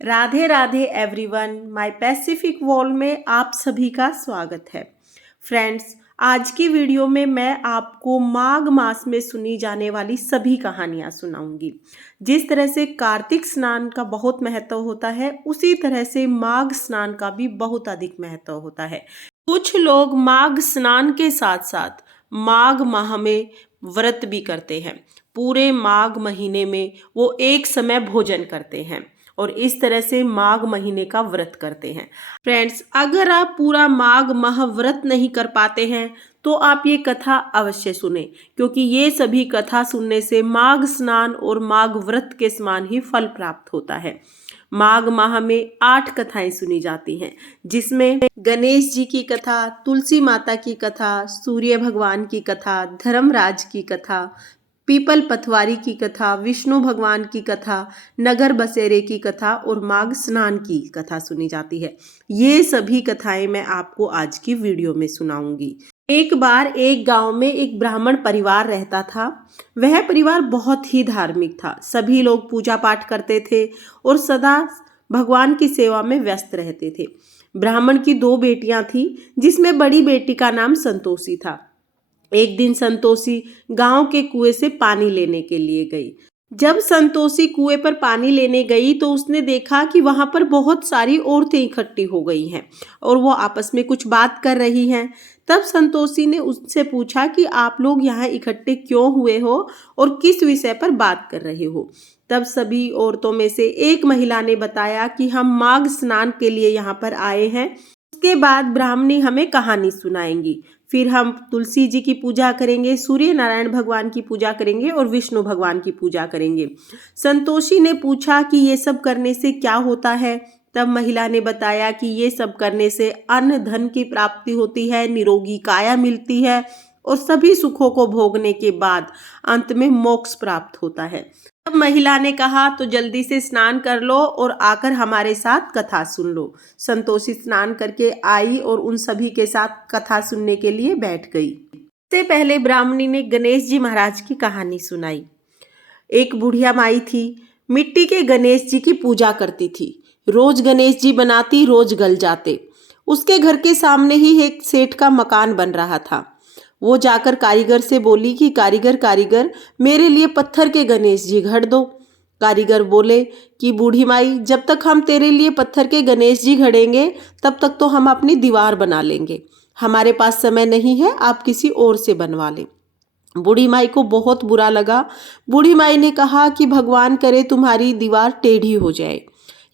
Radhe Radhe everyone, my Pacific wall में आप सभी का स्वागत है। फ्रेंड्स, आज की वीडियो में मैं आपको माघ मास में सुनी जाने वाली सभी कहानियाँ सुनाऊंगी। जिस तरह से कार्तिक स्नान का बहुत महत्व होता है, उसी तरह से माघ स्नान का भी बहुत अधिक महत्व होता है। कुछ लोग माघ स्नान के साथ साथ माघ माह में व्रत भी करते हैं। पूरे माघ महीने में वो एक समय भोजन करते हैं और इस तरह से माघ महीने का व्रत करते हैं। फ्रेंड्स, अगर आप पूरा माघ माह व्रत नहीं कर पाते हैं तो आप ये कथा अवश्य सुने, क्योंकि ये सभी कथा सुनने से माघ स्नान और माघ व्रत के समान ही फल प्राप्त होता है। माघ माह में 8 कथाएं सुनी जाती हैं, जिसमें गणेश जी की कथा, तुलसी माता की कथा, सूर्य भगवान की कथा, धर्मराज की कथा, पीपल पथवारी की कथा, विष्णु भगवान की कथा, नगर बसेरे की कथा और माघ स्नान की कथा सुनी जाती है। ये सभी कथाएं मैं आपको आज की वीडियो में सुनाऊंगी। एक बार एक गांव में एक ब्राह्मण परिवार रहता था। वह परिवार बहुत ही धार्मिक था। सभी लोग पूजा पाठ करते थे और सदा भगवान की सेवा में व्यस्त रहते थे। ब्राह्मण की 2 बेटियां थीं, जिसमें बड़ी बेटी का नाम संतोषी था। एक दिन संतोषी गांव के कुएं से पानी लेने के लिए गई। जब संतोषी कुएं पर पानी लेने गई तो उसने देखा कि वहां पर बहुत सारी औरतें इकट्ठी हो गई हैं और वो आपस में कुछ बात कर रही हैं। तब संतोषी ने उससे पूछा कि आप लोग यहाँ इकट्ठे क्यों हुए हो और किस विषय पर बात कर रहे हो। तब सभी औरतों में से एक महिला ने बताया कि हम माघ स्नान के लिए यहाँ पर आए हैं। उसके बाद ब्राह्मणी हमें कहानी सुनाएंगी। फिर हम तुलसी जी की पूजा करेंगे, सूर्य नारायण भगवान की पूजा करेंगे और विष्णु भगवान की पूजा करेंगे। संतोषी ने पूछा कि ये सब करने से क्या होता है। तब महिला ने बताया कि ये सब करने से अन्न धन की प्राप्ति होती है, निरोगी काया मिलती है और सभी सुखों को भोगने के बाद अंत में मोक्ष प्राप्त होता है। तब महिला ने कहा, तो जल्दी से स्नान कर लो और आकर हमारे साथ कथा सुन लो। संतोषी स्नान करके आई और उन सभी के साथ कथा सुनने के लिए बैठ गई। इससे पहले ब्राह्मणी ने गणेश जी महाराज की कहानी सुनाई। एक बुढ़िया माई थी, मिट्टी के गणेश जी की पूजा करती थी। रोज गणेश जी बनाती, रोज गल जाते। उसके घर के सामने ही एक सेठ का मकान बन रहा था। वो जाकर कारीगर से बोली कि कारीगर कारीगर, मेरे लिए पत्थर के गणेश जी घड़ दो। कारीगर बोले कि बूढ़ी माई, जब तक हम तेरे लिए पत्थर के गणेश जी घड़ेंगे तब तक तो हम अपनी दीवार बना लेंगे। हमारे पास समय नहीं है, आप किसी और से बनवा लें। बूढ़ी माई को बहुत बुरा लगा। बूढ़ी माई ने कहा कि भगवान करे तुम्हारी दीवार टेढ़ी हो जाए।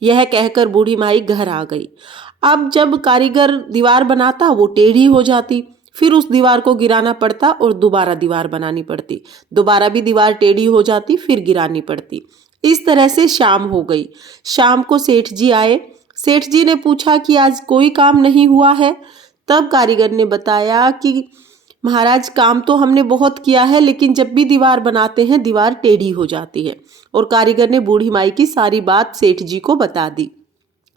यह कहकर बूढ़ी माई घर आ गई। अब जब कारीगर दीवार बनाता वो टेढ़ी हो जाती, फिर उस दीवार को गिराना पड़ता और दोबारा दीवार बनानी पड़ती। दोबारा भी दीवार टेढ़ी हो जाती, फिर गिरानी पड़ती। इस तरह से शाम हो गई। शाम को सेठ जी आए। सेठ जी ने पूछा कि आज कोई काम नहीं हुआ है। तब कारीगर ने बताया कि महाराज, काम तो हमने बहुत किया है, लेकिन जब भी दीवार बनाते हैं दीवार टेढ़ी हो जाती है। और कारीगर ने बूढ़ी माई की सारी बात सेठ जी को बता दी।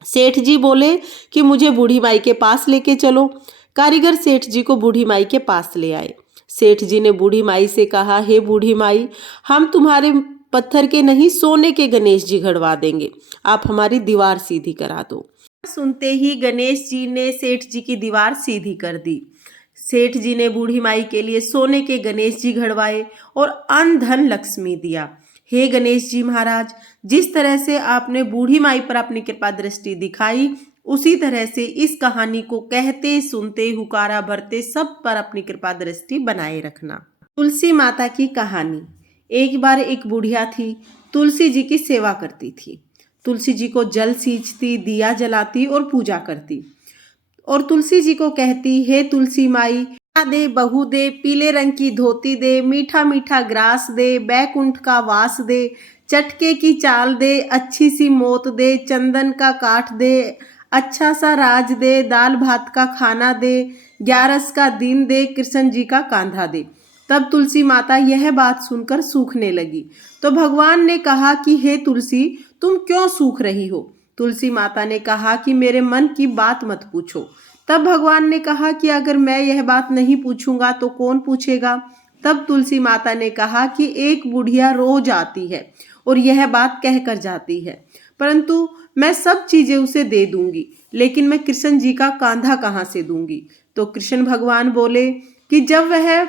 सेठ जी बोले कि मुझे बूढ़ी माई के पास लेके चलो। कारीगर सेठ जी को बूढ़ी माई के पास ले आए। सेठ जी ने बूढ़ी माई से कहा, हे बूढ़ी माई, हम तुम्हारे पत्थर के नहीं सोने के गणेश जी घड़वा देंगे, आप हमारी दीवार सीधी करा दो। सुनते ही गणेश जी ने सेठ जी की दीवार सीधी कर दी। सेठ जी ने बूढ़ी माई के लिए सोने के गणेश जी घड़वाए और अन्न धन लक्ष्मी दिया। हे गणेश जी महाराज, जिस तरह से आपने बूढ़ी माई पर अपनी कृपा दृष्टि दिखाई, उसी तरह से इस कहानी को कहते सुनते हुकारा भरते सब पर अपनी कृपा दृष्टि बनाए रखना। तुलसी माता की कहानी। एक बार एक बुढ़िया थी, तुलसी जी की सेवा करती थी। तुलसी जी को जल सींचती, दिया जलाती और पूजा करती और तुलसी जी को कहती, हे तुलसी माई, दे बहू दे, पीले रंग की धोती दे, मीठा मीठा ग्रास दे, बैकुंठ का वास दे, चटके की चाल दे, अच्छी सी मौत दे, चंदन का काठ दे, अच्छा सा राज दे, दाल भात का खाना दे, 11 का दिन दे, कृष्ण जी का कांधा दे। तब तुलसी माता यह बात सुनकर सूखने लगी। तो भगवान ने कहा कि हे तुलसी, तुम क्यों सूख रही हो। तुलसी माता ने कहा कि मेरे मन की बात मत पूछो। तब भगवान ने कहा कि अगर मैं यह बात नहीं पूछूंगा तो कौन पूछेगा। तब तुलसी माता ने कहा कि एक बुढ़िया रोज आती है और यह बात कहकर जाती है, परंतु मैं सब चीजें उसे दे दूंगी, लेकिन मैं कृष्ण जी का कांधा कहाँ से दूंगी। तो कृष्ण भगवान बोले कि जब वह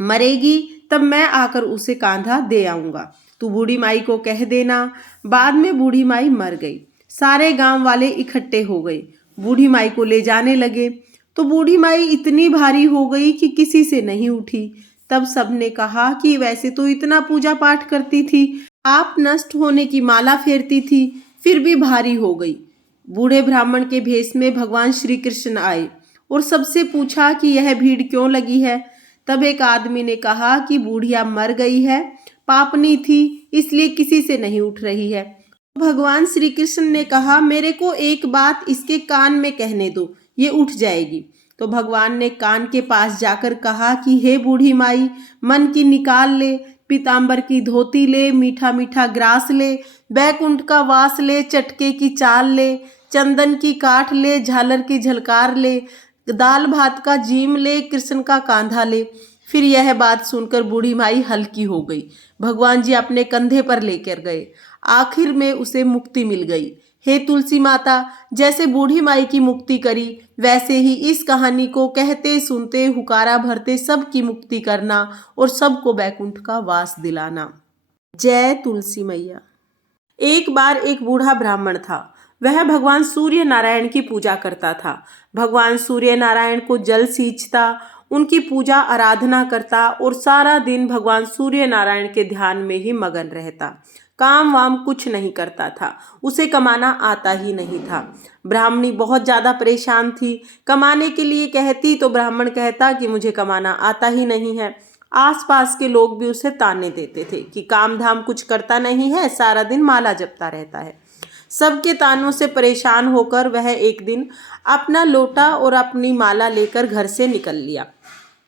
मरेगी तब मैं आकर उसे कांधा दे आऊंगा, तू बूढ़ी माई को कह देना। बाद में बूढ़ी माई मर गई। सारे गांव वाले इकट्ठे हो गए, बूढ़ी माई को ले जाने लगे। तो बूढ़ी माई इतनी भारी हो गई कि किसी से नहीं उठी। तब सबने कहा कि वैसे तो इतना पूजा पाठ करती थी, आप नष्ट होने की माला फेरती थी, फिर भी भारी हो गई। बूढ़े ब्राह्मण के भेष में भगवान श्री कृष्ण आए और सबसे पूछा कि यह भीड़ क्यों लगी है। तब एक आदमी ने कहा कि बूढ़िया मर गई है, पापनी थी, इसलिए किसी से नहीं उठ रही है। भगवान श्री कृष्ण ने कहा, मेरे को एक बात इसके कान में कहने दो, ये उठ जाएगी। तो भगवान ने कान के पास जाकर कहा कि हे बूढ़ी माई, मन की निकाल ले, पीताम्बर की धोती ले, मीठा मीठा ग्रास ले, बैकुंठ का वास ले, चटके की चाल ले, चंदन की काठ ले, झालर की झलकार ले, दाल भात का जीम ले, कृष्ण का कांधा ले। फिर यह बात सुनकर बूढ़ी माई हल्की हो गई। भगवान जी अपने कंधे पर लेकर गए। आखिर में उसे मुक्ति मिल गई। हे तुलसी माता, जैसे बूढ़ी माई की मुक्ति करी, वैसे ही इस कहानी को कहते सुनते हुकारा भरते सबकी मुक्ति करना और सबको बैकुंठ का वास दिलाना। जय तुलसी मैया। एक बार एक बूढ़ा ब्राह्मण था। वह भगवान सूर्य नारायण की पूजा करता था। भगवान सूर्य नारायण को जल सींचता, उनकी पूजा आराधना करता और सारा दिन भगवान सूर्य नारायण के ध्यान में ही मगन रहता। काम वाम कुछ नहीं करता था, उसे कमाना आता ही नहीं था। ब्राह्मणी बहुत ज्यादा परेशान थी। कमाने के लिए कहती तो ब्राह्मण कहता कि मुझे कमाना आता ही नहीं है। आसपास के लोग भी उसे ताने देते थे कि काम धाम कुछ करता नहीं है, सारा दिन माला जपता रहता है। सबके तानों से परेशान होकर वह एक दिन अपना लोटा और अपनी माला लेकर घर से निकल लिया।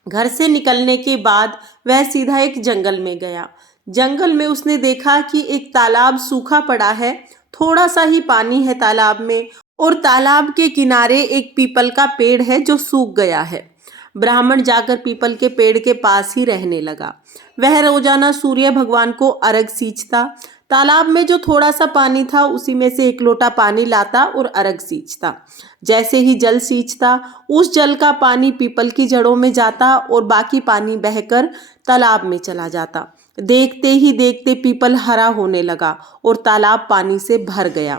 घर से निकलने के बाद वह सीधा एक जंगल में गया। जंगल में उसने देखा कि एक तालाब सूखा पड़ा है, थोड़ा सा ही पानी है तालाब में, और तालाब के किनारे एक पीपल का पेड़ है जो सूख गया है। ब्राह्मण जाकर पीपल के पेड़ के पास ही रहने लगा। वह रोजाना सूर्य भगवान को अर्घ सींचता। तालाब में जो थोड़ा सा पानी था उसी में से एक लोटा पानी लाता और अर्घ सींचता। जैसे ही जल सींचता, उस जल का पानी पीपल की जड़ों में जाता और बाकी पानी बहकर तालाब में चला जाता। देखते ही देखते पीपल हरा होने लगा और तालाब पानी से भर गया।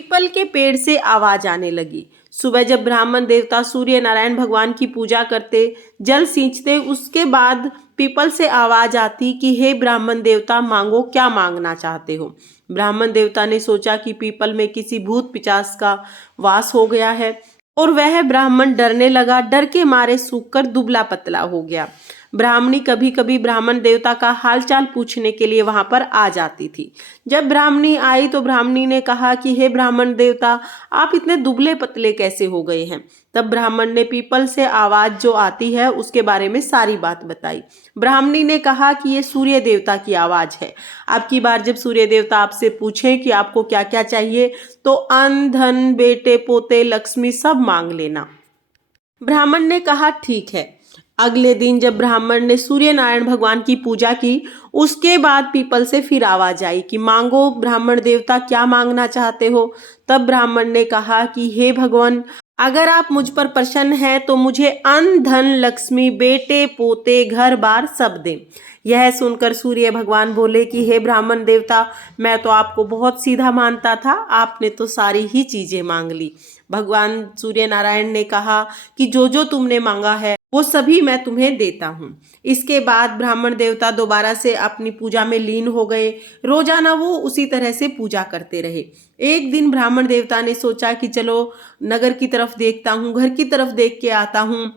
पीपल के पेड़ से आवाज आने लगी। सुबह जब ब्राह्मण देवता सूर्य नारायण भगवान की पूजा करते, जल सींचते, उसके बाद पीपल से आवाज आती कि हे ब्राह्मण देवता, मांगो, क्या मांगना चाहते हो। ब्राह्मण देवता ने सोचा कि पीपल में किसी भूत पिशाच का वास हो गया है और वह ब्राह्मण डरने लगा। डर के मारे सूखकर दुबला पतला हो गया। ब्राह्मणी कभी कभी ब्राह्मण देवता का हालचाल पूछने के लिए वहां पर आ जाती थी। जब ब्राह्मणी आई तो ब्राह्मणी ने कहा कि हे ब्राह्मण देवता, आप इतने दुबले पतले कैसे हो गए हैं। तब ब्राह्मण ने पीपल से आवाज जो आती है उसके बारे में सारी बात बताई। ब्राह्मणी ने कहा कि ये सूर्य देवता की आवाज है। अब की बार जब सूर्य देवता आपसे पूछें कि आपको क्या क्या चाहिए तो अन्न, धन, बेटे, पोते, लक्ष्मी सब मांग लेना। ब्राह्मण ने कहा ठीक है। अगले दिन जब ब्राह्मण ने सूर्य नारायण भगवान की पूजा की, उसके बाद पीपल से फिर आवाज आई कि मांगो ब्राह्मण देवता, क्या मांगना चाहते हो। तब ब्राह्मण ने कहा कि हे भगवान, अगर आप मुझ पर प्रसन्न हैं तो मुझे अन्न, धन, लक्ष्मी, बेटे, पोते, घर बार सब दें। यह सुनकर सूर्य भगवान बोले कि हे ब्राह्मण देवता, मैं तो आपको बहुत सीधा मानता था, आपने तो सारी ही चीजें मांग ली। भगवान सूर्य नारायण ने कहा कि जो तुमने मांगा है वो सभी मैं तुम्हें देता हूँ। इसके बाद ब्राह्मण देवता दोबारा से अपनी पूजा में लीन हो गए। रोजाना वो उसी तरह से पूजा करते रहे। एक दिन ब्राह्मण देवता ने सोचा कि चलो नगर की तरफ देखता हूँ, घर की तरफ देख के आता हूँ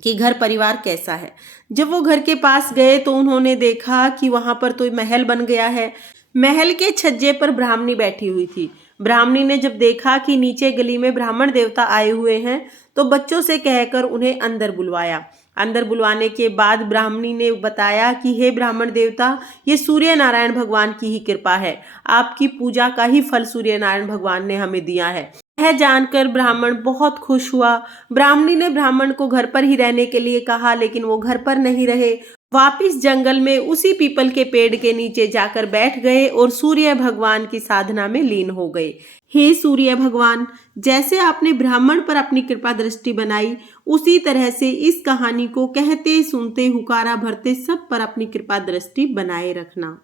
कि घर परिवार कैसा है। जब वो घर के पास गए तो उन्होंने देखा कि वहां पर तो महल बन गया है। महल के छज्जे पर ब्राह्मणी बैठी हुई थी। ब्राह्मणी ने जब देखा कि नीचे गली में ब्राह्मण देवता आए हुए हैं तो बच्चों से कहकर उन्हें अंदर बुलवाया। अंदर बुलवाने के बाद ब्राह्मणी ने बताया कि हे ब्राह्मण देवता, ये सूर्य नारायण भगवान की ही कृपा है, आपकी पूजा का ही फल सूर्य नारायण भगवान ने हमें दिया है। यह जानकर ब्राह्मण बहुत खुश हुआ। ब्राह्मणी ने ब्राह्मण को घर पर ही रहने के लिए कहा, लेकिन वो घर पर नहीं रहे। वापिस जंगल में उसी पीपल के पेड़ के नीचे जाकर बैठ गए और सूर्य भगवान की साधना में लीन हो गए। हे सूर्य भगवान, जैसे आपने ब्राह्मण पर अपनी कृपा दृष्टि बनाई, उसी तरह से इस कहानी को कहते सुनते हुकारा भरते सब पर अपनी कृपा दृष्टि बनाए रखना।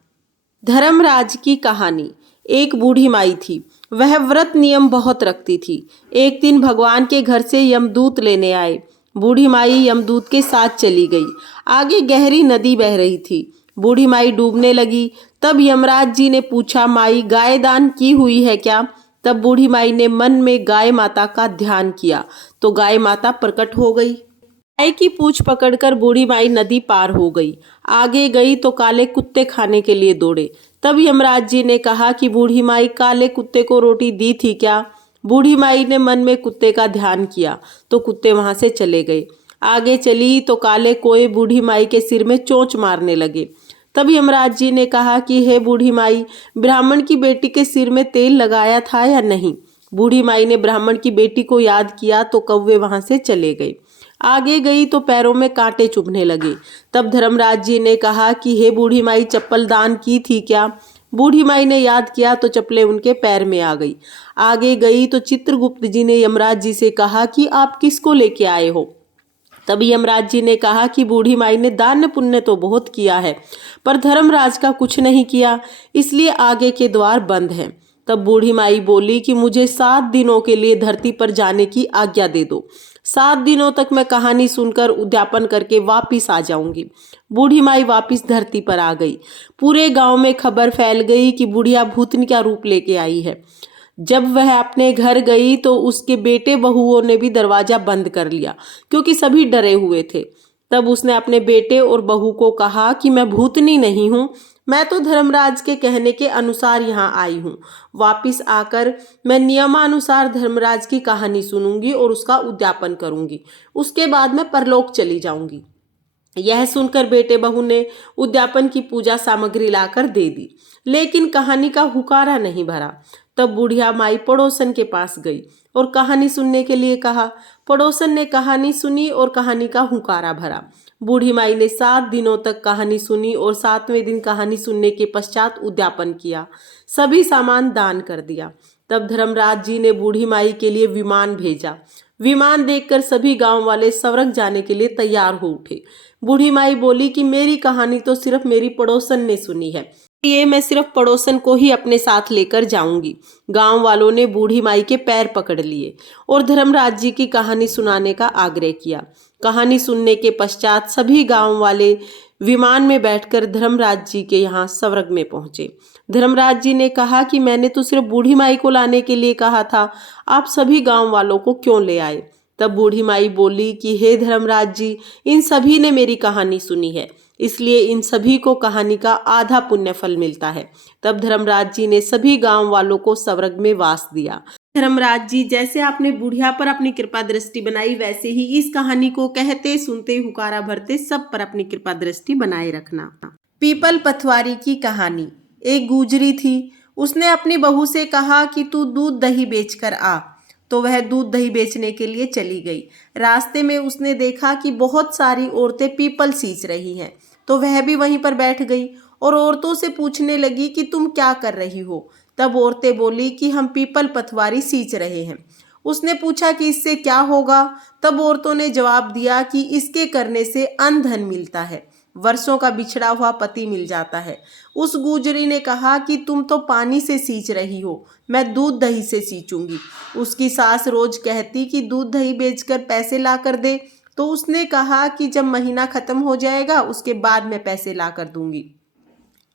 धर्मराज की कहानी। एक बूढ़ी माई थी। वह व्रत नियम बहुत रखती थी। एक दिन भगवान के घर से यमदूत लेने आए। बूढ़ी माई यमदूत के साथ चली गई। आगे गहरी नदी बह रही थी। बूढ़ी माई डूबने लगी। तब यमराज जी ने पूछा, माई, गाय दान की हुई है क्या? तब बूढ़ी माई ने मन में गाय माता का ध्यान किया तो गाय माता प्रकट हो गई। गाय की पूंछ पकड़कर बूढ़ी माई नदी पार हो गई। आगे गई तो काले कुत्ते खाने के लिए दौड़े। तब यमराज जी ने कहा कि बूढ़ी माई, काले कुत्ते को रोटी दी थी क्या? बूढ़ी माई ने मन में कुत्ते का ध्यान किया तो कुत्ते वहां से चले गए। आगे चली तो काले कोए बूढ़ी माई के सिर में चोंच मारने लगे। तब यमराज जी ने कहा कि हे बूढ़ी माई, ब्राह्मण की बेटी के सिर में तेल लगाया था या नहीं? बूढ़ी माई ने ब्राह्मण की बेटी को याद किया तो कौवे वहां से चले गए। आगे गई तो पैरों में कांटे चुभने लगे। तब धर्मराज जी ने कहा कि हे बूढ़ी माई, चप्पल दान की थी क्या? बूढ़ी माई ने याद किया तो चप्पलें उनके पैर में आ गई। आगे गई तो चित्रगुप्त जी ने यमराज जी से कहा कि आप किसको लेके आए हो? तब यमराज जी ने कहा कि बूढ़ी माई ने दान पुण्य तो बहुत किया है, पर धर्मराज का कुछ नहीं किया, इसलिए आगे के द्वार बंद हैं। तब बूढ़ी माई बोली कि मुझे 7 दिनों के लिए धरती पर जाने की आज्ञा दे दो। 7 दिनों तक मैं कहानी सुनकर उद्यापन करके वापिस आ जाऊंगी। बूढ़ी माई वापिस धरती पर आ गई। पूरे गांव में खबर फैल गई कि बुढ़िया भूतनी का रूप लेके आई है। जब वह अपने घर गई तो उसके बेटे बहुओं ने भी दरवाजा बंद कर लिया, क्योंकि सभी डरे हुए थे। तब उसने अपने बेटे और बहू को कहा कि मैं भूतनी नहीं हूँ, मैं तो धर्मराज के कहने के अनुसार यहाँ आई हूँ। वापिस आकर मैं नियमानुसार धर्मराज की कहानी सुनूंगी और उसका उद्यापन करूंगी। उसके बाद मैं परलोक चली जाऊंगी। यह सुनकर बेटे बहू ने उद्यापन की पूजा सामग्री लाकर दे दी, लेकिन कहानी का हुकारा नहीं भरा। तब बुढ़िया माई पड़ोसन के पास गई और कहानी सुनने के लिए कहा। पड़ोसन ने कहानी सुनी और कहानी का हुकारा भरा। बूढ़ी माई ने 7 दिनों तक कहानी सुनी और 7वें दिन कहानी सुनने के पश्चात उद्यापन किया। सभी सामान दान कर दिया। तब धर्मराज जी ने बूढ़ी माई के लिए विमान भेजा। विमान देखकर सभी गांव वाले स्वर्ग जाने के लिए तैयार हो उठे। बूढ़ी माई बोली कि मेरी कहानी तो सिर्फ मेरी पड़ोसन ने सुनी है, ये मैं सिर्फ पड़ोसन को ही अपने साथ लेकर जाऊंगी। गांव वालों ने बूढ़ी माई के पैर पकड़ लिए और धर्मराज जी की कहानी सुनाने का आग्रह किया। कहानी सुनने के पश्चात सभी गांव वाले विमान में बैठकर धर्मराज जी के यहाँ स्वर्ग में पहुंचे। धर्मराज जी ने कहा कि मैंने तो सिर्फ बूढ़ी माई को लाने के लिए कहा था, आप सभी गांव वालों को क्यों ले आए? तब बूढ़ी माई बोली कि हे धर्मराज जी, इन सभी ने मेरी कहानी सुनी है, इसलिए इन सभी को कहानी का आधा पुण्य फल मिलता है। तब धर्मराज जी ने सभी गांव वालों को स्वर्ग में वास दिया। धर्मराज जी, जैसे आपने बुढ़िया पर अपनी कृपा दृष्टि बनाई, वैसे ही इस कहानी को कहते सुनते हुकारा भरते सब पर अपनी कृपा दृष्टि बनाए रखना। पीपल पथवारी की कहानी। एक गुजरी थी। उसने अपनी बहू से कहा कि तू दूध दही बेचकर आ। तो वह दूध दही बेचने के लिए चली गई। रास्ते में उसने देखा कि बहुत सारी औरतें पीपल सींच रही हैं, तो वह भी वहीं पर बैठ गई और औरतों से पूछने लगी कि तुम क्या कर रही हो? तब औरतें बोली कि हम पीपल पथवारी सींच रहे हैं। उसने पूछा कि इससे क्या होगा? तब औरतों ने जवाब दिया कि इसके करने से अन्न धन मिलता है, वर्षों का बिछड़ा हुआ पति मिल जाता है। उस गुजरी ने कहा कि तुम तो पानी से सींच रही हो, मैं दूध दही से सींचूंगी। उसकी सास रोज कहती कि दूध दही बेचकर पैसे ला कर दे, तो उसने कहा कि जब महीना खत्म हो जाएगा उसके बाद मैं पैसे ला कर दूंगी।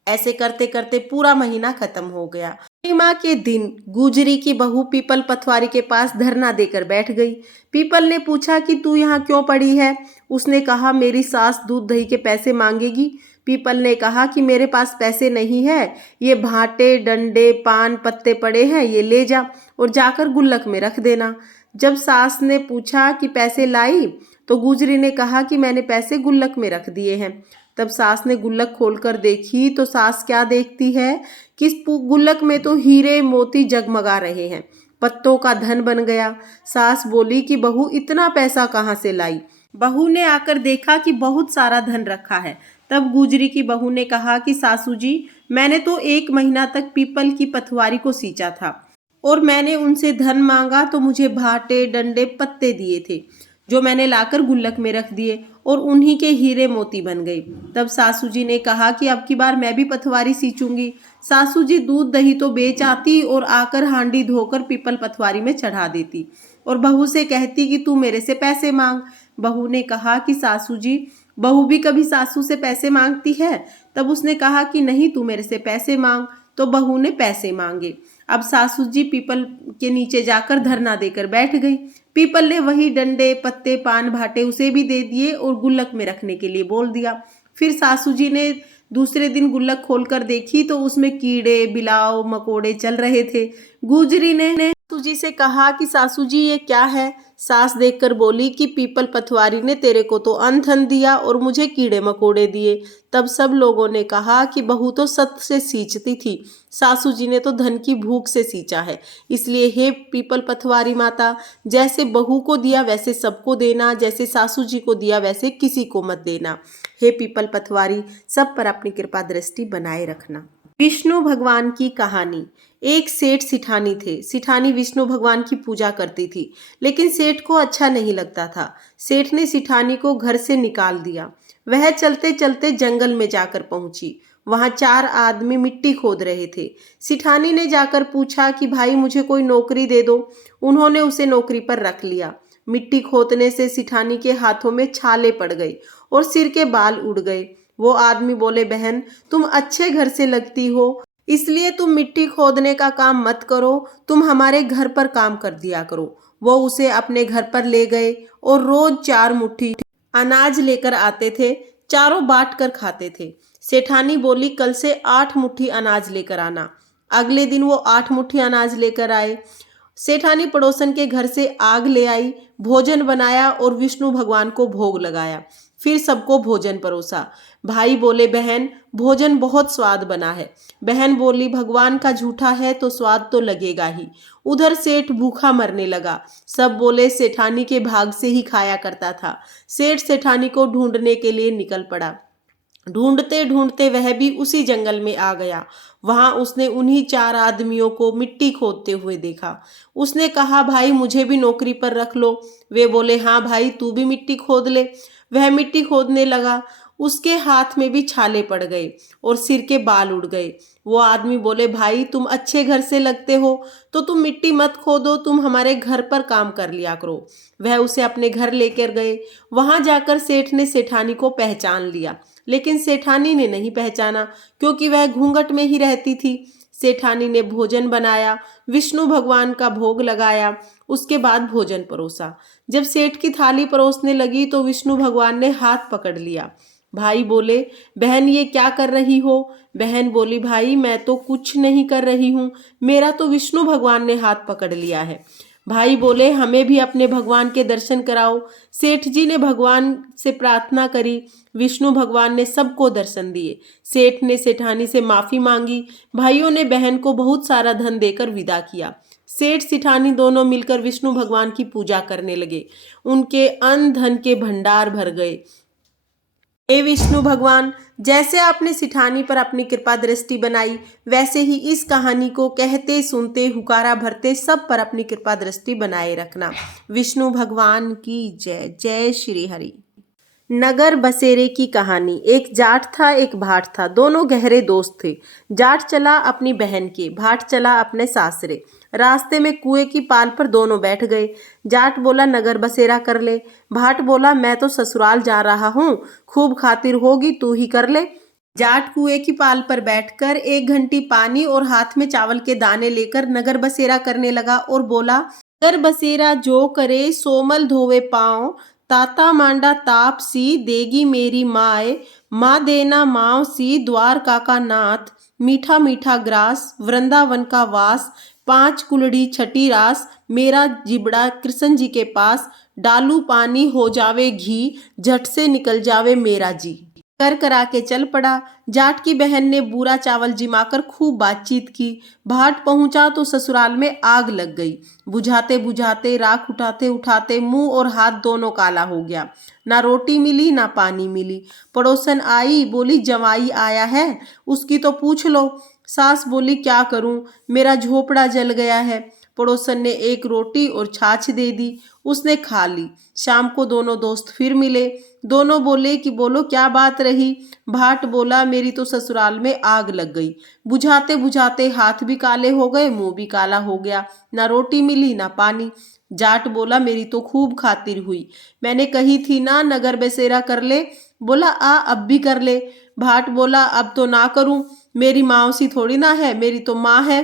ऐसे करते करते पूरा महीना खत्म हो गया। पूर्णिमा के दिन गुजरी की बहू पीपल पथवारी के पास धरना देकर बैठ गई। पीपल ने पूछा कि तू यहाँ क्यों पड़ी है? उसने कहा मेरी सास दूध दही के पैसे मांगेगी। पीपल ने कहा कि मेरे पास पैसे नहीं है, ये भाटे डंडे पान पत्ते पड़े हैं, ये ले जा और जाकर गुल्लक में रख देना। जब सास ने पूछा कि पैसे लाई, तो गुजरी ने कहा कि मैंने पैसे गुल्लक में रख दिए हैं। तब सास ने गुल्लक खोलकर देखी तो सास क्या देखती है कि इस गुल्लक में तो हीरे मोती जगमगा रहे हैं, पत्तों का धन बन गया। सास बोली कि बहू इतना पैसा कहाँ से लाई? बहू ने आकर देखा कि बहुत सारा धन रखा है। तब गुजरी की बहू ने कहा कि सासू जी, मैंने तो 1 महीना तक पीपल की पथवारी को सींचा था और मैंने उनसे धन मांगा तो मुझे भाटे डंडे पत्ते दिए थे, जो मैंने लाकर गुल्लक में रख दिए और उन्हीं के हीरे मोती बन गई। तब सासू जी ने कहा कि अब की बार मैं भी पथवारी सींचूंगी। सासू जी दूध दही तो बेच आती और आकर हांडी धोकर पीपल पथवारी में चढ़ा देती और बहू से कहती कि तू मेरे से पैसे मांग। बहू ने कहा कि सासू जी, बहू भी कभी सासू से पैसे मांगती है? तब उसने कहा कि नहीं, तू मेरे से पैसे मांग। तो बहू ने पैसे मांगे। अब सासू जी पीपल के नीचे जाकर धरना देकर बैठ गई। पीपल ने वही डंडे पत्ते पान भाटे उसे भी दे दिए और गुल्लक में रखने के लिए बोल दिया। फिर सासू जी ने दूसरे दिन गुल्लक खोलकर देखी तो उसमें कीड़े बिलाव मकोड़े चल रहे थे। गुजरी ने सासू जी से कहा कि सासू जी, ये क्या है? सास देखकर बोली कि पीपल पथवारी ने तेरे को तो अन्न धन दिया और मुझे कीड़े मकोड़े दिए। तब सब लोगों ने कहा कि बहू तो सत से सींचती थी, सासू जी ने तो धन की भूख से सींचा है। इसलिए हे पीपल पथवारी माता, जैसे बहू को दिया वैसे सबको देना, जैसे सासू जी को दिया वैसे किसी को मत देना। हे पीपल पथवारी, सब पर अपनी कृपा दृष्टि बनाए रखना। विष्णु भगवान की कहानी। एक सेठ सिठानी थे। सिठानी विष्णु भगवान की पूजा करती थी, लेकिन सेठ को अच्छा नहीं लगता था। सेठ ने सिठानी को घर से निकाल दिया। वह चलते चलते जंगल में जाकर पहुंची। वहां 4 आदमी मिट्टी खोद रहे थे। सिठानी ने जाकर पूछा कि भाई, मुझे कोई नौकरी दे दो। उन्होंने उसे नौकरी पर रख लिया। मिट्टी खोदने से सिठानी के हाथों में छाले पड़ गई और सिर के बाल उड़ गए। वो आदमी बोले, बहन, तुम अच्छे घर से लगती हो, इसलिए तुम मिट्टी खोदने का काम मत करो, तुम हमारे घर पर काम कर दिया करो। वो उसे अपने घर पर ले गए और रोज 4 मुट्ठी अनाज लेकर आते थे। चारों बांट कर खाते थे। सेठानी बोली, कल से 8 मुट्ठी अनाज लेकर आना। अगले दिन वो 8 मुट्ठी अनाज लेकर आए। सेठानी पड़ोसन के घर से आग ले आई, भोजन बनाया और विष्णु भगवान को भोग लगाया। फिर सबको भोजन परोसा। भाई बोले, बहन, भोजन बहुत स्वाद बना है। बहन बोली, भगवान का झूठा है तो स्वाद तो लगेगा ही। उधर सेठ भूखा मरने लगा। सब बोले, सेठानी के भाग से ही खाया करता था। सेठ सेठानी को ढूंढने के लिए निकल पड़ा। ढूंढते ढूंढते वह भी उसी जंगल में आ गया। वहां उसने उन्हीं 4 आदमियों को मिट्टी खोदते हुए देखा। उसने कहा, भाई, मुझे भी नौकरी पर रख लो। वे बोले, हाँ भाई, तू भी मिट्टी खोद ले। वह मिट्टी खोदने लगा। उसके हाथ में भी छाले पड़ गए और सिर के बाल उड़ गए। वो आदमी बोले, भाई, तुम अच्छे घर से लगते हो तो तुम मिट्टी मत खोदो, तुम हमारे घर पर काम कर लिया करो। वह उसे अपने घर लेकर गए। वहां जाकर सेठ ने सेठानी को पहचान लिया, लेकिन सेठानी ने नहीं पहचाना, क्योंकि वह घूंघट में ही रहती थी। सेठानी ने भोजन बनाया, विष्णु भगवान का भोग लगाया, उसके बाद भोजन परोसा। जब सेठ की थाली परोसने लगी तो विष्णु भगवान ने हाथ पकड़ लिया। भाई बोले, बहन, ये क्या कर रही हो? बहन बोली, भाई, मैं तो कुछ नहीं कर रही हूँ, मेरा तो विष्णु भगवान ने हाथ पकड़ लिया है। भाई बोले, हमें भी अपने भगवान के दर्शन कराओ। सेठ जी ने भगवान से प्रार्थना करी। विष्णु भगवान ने सबको दर्शन दिए। सेठ ने सेठानी से माफी मांगी। भाइयों ने बहन को बहुत सारा धन देकर विदा किया। सेठ सिठानी दोनों मिलकर विष्णु भगवान की पूजा करने लगे। उनके अन्न धन के भंडार भर गए। हे विष्णु भगवान, जैसे आपने सिठानी पर अपनी कृपा दृष्टि बनाई, वैसे ही इस कहानी को कहते सुनते हुकारा भरते सब पर अपनी कृपा दृष्टि बनाए रखना। विष्णु भगवान की जय। जय श्री हरि। नगर बसेरे की कहानी। एक जाट था, एक भाट था। दोनों गहरे दोस्त थे। जाट चला अपनी बहन के, भाट चला अपने सासरे। रास्ते में कुएं की पाल पर दोनों बैठ गए। जाट बोला, नगर बसेरा कर ले। भाट बोला, मैं तो ससुराल जा रहा हूँ, खूब खातिर होगी, तू ही कर ले। जाट कुएं की पाल पर बैठकर 1 घंटी पानी और हाथ में चावल के दाने लेकर नगर बसेरा करने लगा और बोला, नगर बसेरा जो करे सोमल धोवे पाँव, ताता मांडा ताप सी देगी मेरी माए, माँ देना माँव सी द्वारका का नाथ, मीठा मीठा ग्रास वृंदावन का वास, 5 कुलड़ी छठी रास, मेरा जिबड़ा कृष्ण जी के पास, डालू पानी हो जावे घी, झट से निकल जावे मेरा जी। कर करा के चल पड़ा। जाट की बहन ने बूरा चावल जिमाकर खूब बातचीत की। भाट पहुंचा तो ससुराल में आग लग गई। बुझाते बुझाते, राख उठाते उठाते मुंह और हाथ दोनों काला हो गया। ना रोटी मिली ना पानी मिली। पड़ोसन आई, बोली जमाई आया है, उसकी तो पूछ लो। सास बोली क्या करूं, मेरा झोपड़ा जल गया है। पड़ोसन ने एक रोटी और छाछ दे दी, उसने खा ली। शाम को दोनों दोस्त फिर मिले। दोनों बोले कि बोलो क्या बात रही। भाट बोला मेरी तो ससुराल में आग लग गई। बुझाते बुझाते हाथ भी काले हो गए, मुंह भी काला हो गया। ना रोटी मिली ना पानी। जाट बोला मेरी तो खूब खातिर हुई, मैंने कही थी ना नगर बसेरा कर ले। बोला आ अब भी कर ले। भाट बोला अब तो ना करूं, मेरी मौसी थोड़ी ना है, मेरी तो माँ है।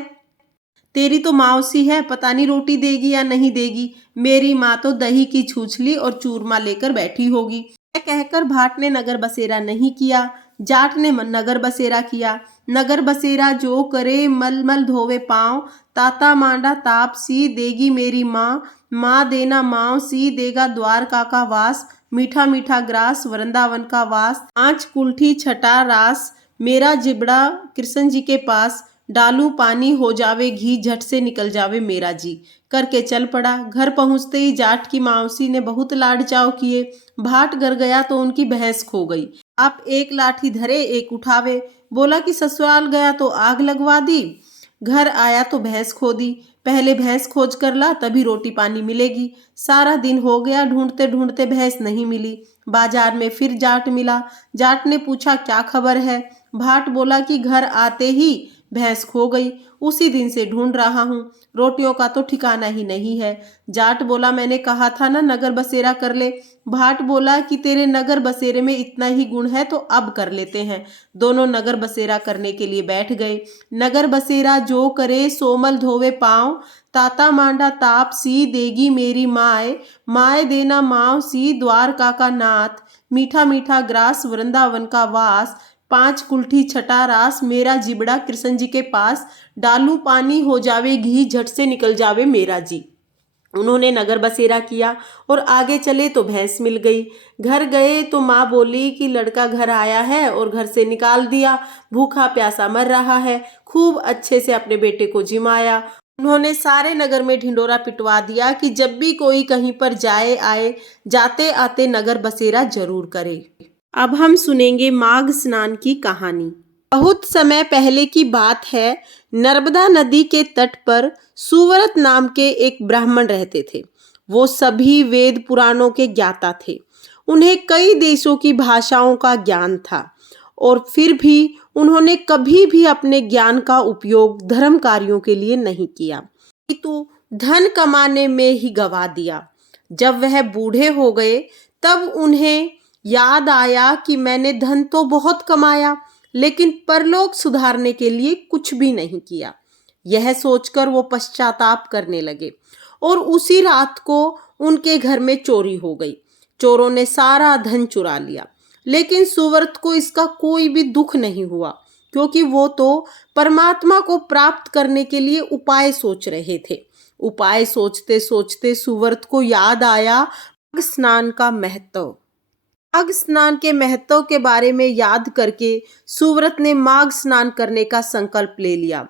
तेरी तो मौसी है, पता नहीं रोटी देगी या नहीं देगी। मेरी माँ तो दही की छूछली और चूरमा लेकर बैठी होगी। यह कहकर भाट ने नगर बसेरा नहीं किया, जाट ने नगर बसेरा किया। नगर बसेरा जो करे मल मल धोवे पाँव, ताता मांडा ताप सी देगी मेरी माँ। माँ देना माँ सी देगा द्वारका का वास, मीठा मीठा ग्रास वृंदावन का वास। 5 कुल्ठी छठा रास, मेरा जिबड़ा कृष्ण जी के पास। डालू पानी हो जावे घी, झट से निकल जावे मेरा जी। करके चल पड़ा। घर पहुंचते ही जाट की मौसी ने बहुत लाड चाव किए। भाट घर गया तो उनकी भैंस खो गई। आप एक लाठी धरे एक उठावे। बोला कि ससुराल गया तो आग लगवा दी, घर आया तो भैंस खो दी। पहले भैंस खोज कर ला तभी रोटी पानी मिलेगी। सारा दिन हो गया, ढूंढते ढूंढते भैंस नहीं मिली। बाजार में फिर जाट मिला। जाट ने पूछा क्या खबर है। भाट बोला कि घर आते ही भैंस खो गई, उसी दिन से ढूंढ रहा हूँ, रोटियों का तो ठिकाना ही नहीं है। जाट बोला मैंने कहा था ना नगर बसेरा कर ले। भाट बोला कि तेरे नगर बसेरे में इतना ही गुण है तो अब कर लेते हैं। दोनों नगर बसेरा करने के लिए बैठ गए। नगर बसेरा जो करे सोमल धोवे पाँव, ताता मांडा ताप सी देगी मेरी माए। माए देना माँ सी द्वारका का नाथ, मीठा मीठा ग्रास वृंदावन का वास। 5 कुल्ठी छठा रास, मेरा जिबड़ा कृष्ण जी के पास। डालू पानी हो जावे घी, झट से निकल जावे मेरा जी। उन्होंने नगर बसेरा किया और आगे चले तो भैंस मिल गई। घर गए तो माँ बोली कि लड़का घर आया है और घर से निकाल दिया, भूखा प्यासा मर रहा है। खूब अच्छे से अपने बेटे को जिमाया। उन्होंने सारे नगर में ढिंडोरा पिटवा दिया कि जब भी कोई कहीं पर जाए आए, जाते आते नगर बसेरा जरूर करे। अब हम सुनेंगे माघ स्नान की कहानी। बहुत समय पहले की बात है। नर्मदा नदी के तट पर सुव्रत नाम के एक ब्राह्मण रहते थे। वो सभी वेद पुराणों के ज्ञाता थे। उन्हें कई देशों की भाषाओं का ज्ञान था और फिर भी उन्होंने कभी भी अपने ज्ञान का उपयोग धर्म कार्यों के लिए नहीं किया, तो धन कमाने में ही गवा दिया। जब वह बूढ़े हो गए तब उन्हें याद आया कि मैंने धन तो बहुत कमाया लेकिन परलोक सुधारने के लिए कुछ भी नहीं किया। यह सोचकर वो पश्चाताप करने लगे और उसी रात को उनके घर में चोरी हो गई। चोरों ने सारा धन चुरा लिया, लेकिन सुव्रत को इसका कोई भी दुख नहीं हुआ क्योंकि वो तो परमात्मा को प्राप्त करने के लिए उपाय सोच रहे थे। उपाय सोचते सोचते सुव्रत को याद आया माघ स्नान का महत्व। माघ स्नान के महत्व के बारे में याद करके सुव्रत ने माघ स्नान करने का संकल्प ले लिया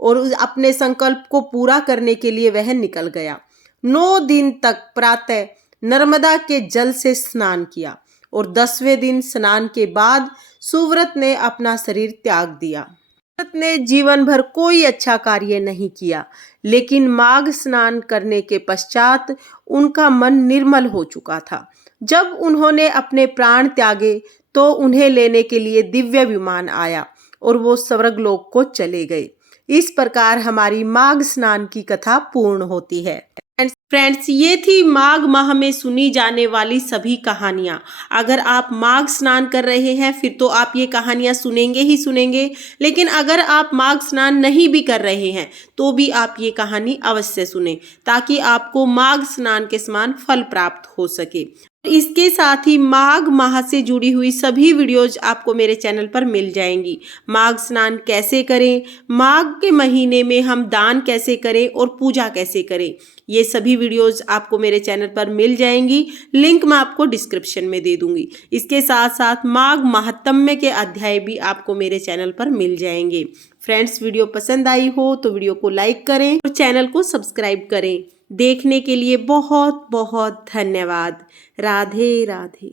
और अपने संकल्प को पूरा करने के लिए वह निकल गया। 9 दिन तक प्रातः नर्मदा के जल से स्नान किया और 10वें दिन स्नान के बाद सुव्रत ने अपना शरीर त्याग दिया। सुव्रत ने जीवन भर कोई अच्छा कार्य नहीं किया, लेकिन माघ स्नान करने के पश्चात उनका मन निर्मल हो चुका था। जब उन्होंने अपने प्राण त्यागे तो उन्हें लेने के लिए दिव्य विमान आया और वो स्वर्गलोक को चले गए। इस प्रकार हमारी माघ स्नान की कथा पूर्ण होती है। फ्रेंड्स, ये थी माघ माह में सुनी जाने वाली सभी कहानियाँ। अगर आप माघ स्नान कर रहे हैं फिर तो आप ये कहानियाँ सुनेंगे ही सुनेंगे, लेकिन अगर आप माघ स्नान नहीं भी कर रहे हैं तो भी आप ये कहानी अवश्य सुनें ताकि आपको माघ स्नान के समान फल प्राप्त हो सके। इसके साथ ही माघ माह से जुड़ी हुई सभी वीडियोज आपको मेरे चैनल पर मिल जाएंगी। माघ स्नान कैसे करें, माघ के महीने में हम दान कैसे करें और पूजा कैसे करें, ये सभी वीडियोज आपको मेरे चैनल पर मिल जाएंगी। लिंक मैं आपको डिस्क्रिप्शन में दे दूंगी। इसके साथ साथ माघ महात्म्य के अध्याय भी आपको मेरे चैनल पर मिल जाएंगे। फ्रेंड्स, वीडियो पसंद आई हो तो वीडियो को लाइक करें और चैनल को सब्सक्राइब करें। देखने के लिए बहुत बहुत धन्यवाद। राधे राधे।